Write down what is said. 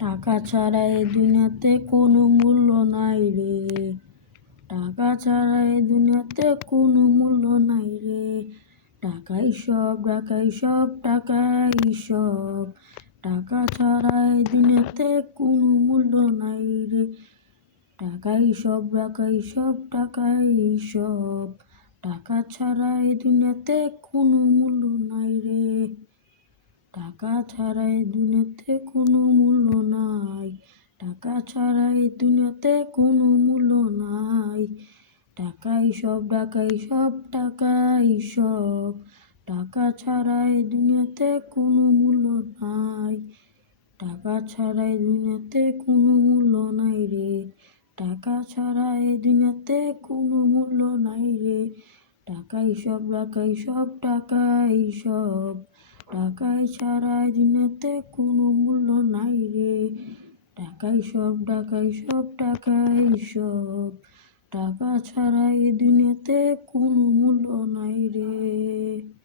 টাকা ছাড়া এ দুনিয়াতে কোনো মূল্য নাই রে। টাকা ছাড়া এ দুনিয়াতে কোনো মূল্য নাই রে। টাকাই সব, টাকাই সব, টাকাই সব। টাকা ছাড়া এ দুনিয়াতে কোনো মূল্য নাই রে। টাকাই সব, টাকাই সব, টাকাই সব। টাকা ছাড়া এ দুনিয়াতে কোনো মূল্য নাই রে। টাকা ছাড়া এ দুনিয়াতে কোনো মূল্য নাই। টাকা ছাড়া এ দুনিয়াতে কোনো মূল্য নাই। টাকাই সব, টাকাই সব, টাকাই সব। টাকা ছাড়া এ দুনিয়াতে কোনো মূল্য নাই। টাকা ছাড়া এ দুনিয়াতে কোনো মূল্য নাই রে। টাকা ছাড়া এ দুনিয়াতে কোনো মূল্য নাই রে। টাকাই সব, টাকাই সব, টাকাই সব। টাকাই ছাড়া এ দুনিয়াতে কোনো মূল্য নাই রে। টাকাই সব, টাকাই সব, টাকাই সব। টাকা ছাড়া এ দুনিয়াতে কোনো মূল্য নাই রে।